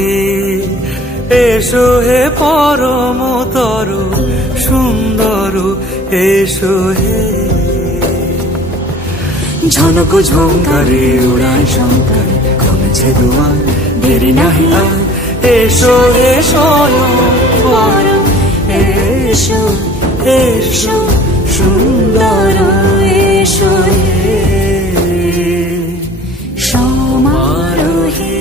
রে, এসো হে পরমতর সুন্দর, এসো হে। ঝনক ঝঙ্কারে উড়ায় শঙ্কর, কমেছে দুয়ার, দেরি নাহি আর, এসো হে স্বয়ংবর, এসো এসো সুন্দর, এসো হে সমারোহে,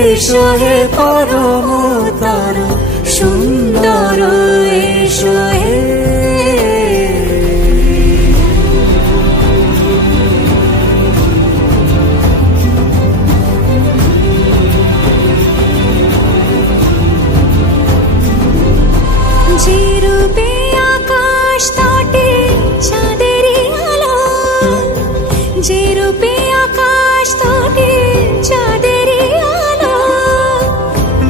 এসো হে পরমতর সুন্দর, এসো হে। যে রূপে আকাশ তটে চাঁদেরই আলো, যে রূপে আকাশ তটে চাঁদেরই আলো,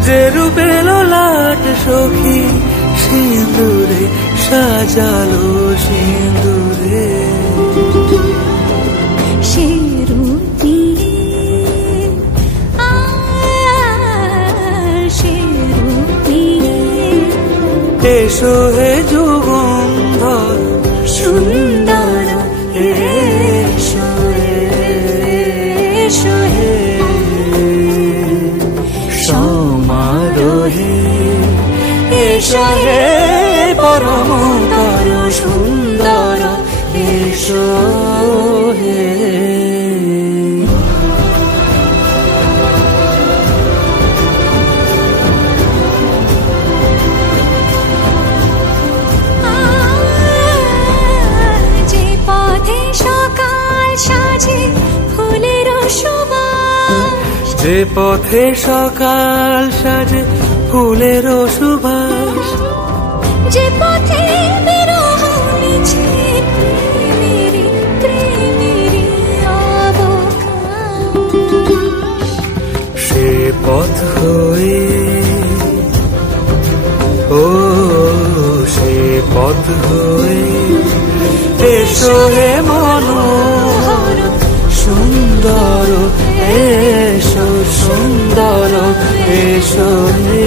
যে রূপে ললাট সখী সিঁদুরে সাজালো সিঁদুরে, সে রূপী এসো হে যুগন্ধর সুন্দর, এসো এসো হে সমারোহে, এসো হে পরমতর সুন্দর, এসো হে। যে পথে সকাল সাজে ফুলের সুবাস, যে পথে বিরহ মিছে প্রেমেরই প্রেমেরই অবকাশ, সে পথ হয়ে ও সে পথ হয়ে, এসো হে মনোহর সুন্দর, এসো সুন্দর, এসো হে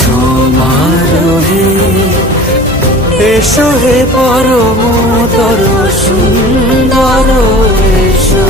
সমারোহে, এসো হে পরমতর সুন্দর, এসো।